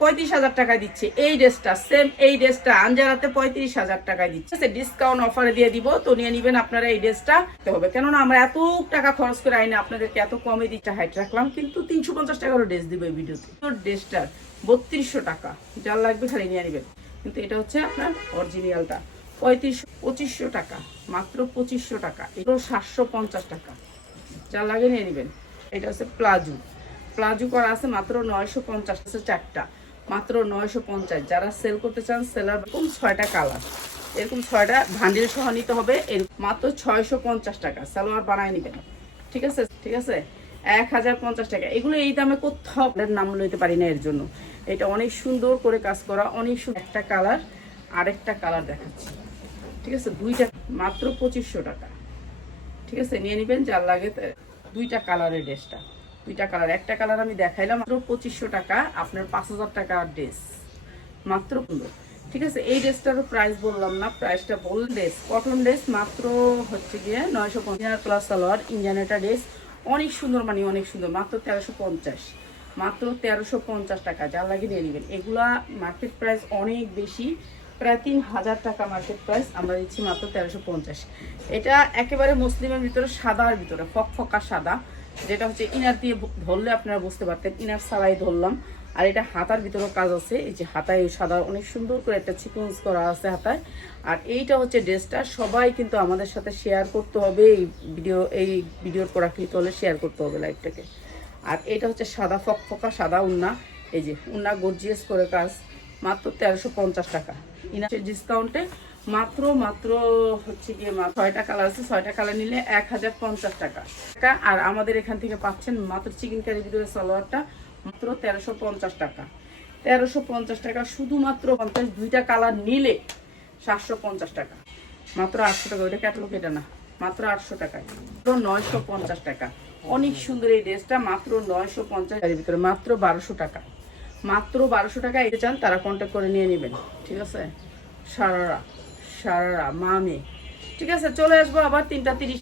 পঁয়ত্রিশ হাজার টাকায় দিচ্ছে। এই ড্রেসটা সেম এই ড্রেসটা আঞ্জারাতে পঁয়ত্রিশ হাজার টাকায় দিচ্ছে। ডিসকাউন্ট অফারে দিয়ে দিব, তো নিয়ে নিবেন আপনারা এই ড্রেসটা। তো হবে। কেননা আমরা এত টাকা খরচ করে আইনি আপনাদেরকে এত কমে দিচ্ছে হাইট রাখলাম, কিন্তু তিনশো পঞ্চাশ টাকারও ড্রেস দিব এই ভিডিওতে। তো ড্রেসটার বত্রিশশো টাকা, যার লাগবে খালি নিয়ে নেবেন। কিন্তু এটা হচ্ছে আপনার অরিজিনালটা পঁয়ত্রিশ, পঁচিশশো টাকা, মাত্র পঁচিশশো টাকা, এগুলো সাতশো পঞ্চাশ টাকা। যা লাগে নিয়ে নেবেন। এটা হচ্ছে প্লাজো। প্লাজো করা আছে মাত্র নয়শো পঞ্চাশ চারটা। মাত্র নয়শো পঞ্চাশ। যারা সেল করতে চান সেলার এরকম ছয়টা কালার এরকম ছয়টা ভান্ডিল সহ নিতে হবে। এর মাত্র ছয়শো পঞ্চাশ টাকা। সালোয়ার বানায় নেবেন। ঠিক আছে? ঠিক আছে? এক হাজার পঞ্চাশ টাকা। এগুলো এই দামে কোথাও নাম লইতে পারি না এর জন্য। এটা অনেক সুন্দর করে কাজ করা, অনেক সুন্দর। একটা কালার আরেকটা কালার দেখাচ্ছি। ঠিক আছে? দুইটা, মাত্র পঁচিশশো টাকা। ঠিক আছে? নিয়ে নেবেন, যার লাগে দুইটা কালারের ড্রেসটা দুইটা কালার। একটা কালার আমি দেখাইলাম মাত্র পঁচিশশো টাকা, আপনার পাঁচ হাজার টাকার ড্রেস। মাত্র সুন্দর ঠিক আছে, এই ড্রেসটারও প্রাইস বললাম না প্রাইসটা বল ড্রেস। কটন ড্রেস মাত্র হচ্ছে গিয়ে নয়শো পঞ্চাশ। প্লাস সালোয়ার ইঞ্জানেটা ড্রেস। অনেক সুন্দর মানে অনেক সুন্দর, মাত্র তেরোশো পঞ্চাশ। মাত্র তেরোশো পঞ্চাশ টাকা, যা লাগে নিয়ে নেবেন। এগুলা মার্কেট প্রাইস অনেক বেশি, প্রায় তিন হাজার টাকা মার্কেট প্রাইস আমরা দিচ্ছি মাত্র তেরোশো পঞ্চাশ। এটা একেবারে মুসলিমের ভিতরে, সাদার ভিতরে, ফকফকা সাদা। যেটা হচ্ছে ইনার দিয়ে ধরলে আপনারা বুঝতে পারতেন, ইনার ছাড়াই ধরলাম। আর এটা হাতার ভিতরেও কাজ আছে, এই যে হাতায় সাদা অনেক সুন্দর করে একটা সিকুয়েন্স করা আছে হাতায়। আর এইটা হচ্ছে ড্রেসটা, সবাই কিন্তু আমাদের সাথে শেয়ার করতে হবে, এই ভিডিও এই ভিডিওর প্রোডাক্ট হলে শেয়ার করতে হবে লাইভটাকে আর এটা হচ্ছে সাদা ফকফকা, সাদা উন্না, এই যে উন্না গর্জিয়াস করে কাজ, মাত্র তেরোশো পঞ্চাশ টাকা। ইনার ডিসকাউন্টে মাত্র মাত্র হচ্ছে গিয়ে ছয়টা কালার আছে। ছয়টা কালার নিলে এক হাজার পঞ্চাশ টাকা। আর আমাদের এখান থেকে পাচ্ছেন মাত্র চিকেন কারি ভিতরে সালোয়ারটা, মাত্র তেরোশো পঞ্চাশ টাকা। তেরোশো পঞ্চাশ টাকা শুধুমাত্র পঞ্চাশ, দুইটা কালার নিলে সাতশো পঞ্চাশ টাকা। মাত্র আটশো টাকা, ওইটা ক্যাটলগ এটা না, মাত্র আটশো টাকা নয়শো পঞ্চাশ টাকা। অনেক সুন্দর এই ড্রেসটা মাত্র নয়শো পঞ্চাশ এর ভিতরে, মাত্র বারোশো টাকা। মাত্র বারোশো টাকা এটা চান, তারা কন্ট্যাক্ট করে নিয়ে নেবেন। ঠিক আছে? সারারা। সারারা মামে। ঠিক আছে চলে আসব আবার তিনটা তিরিশ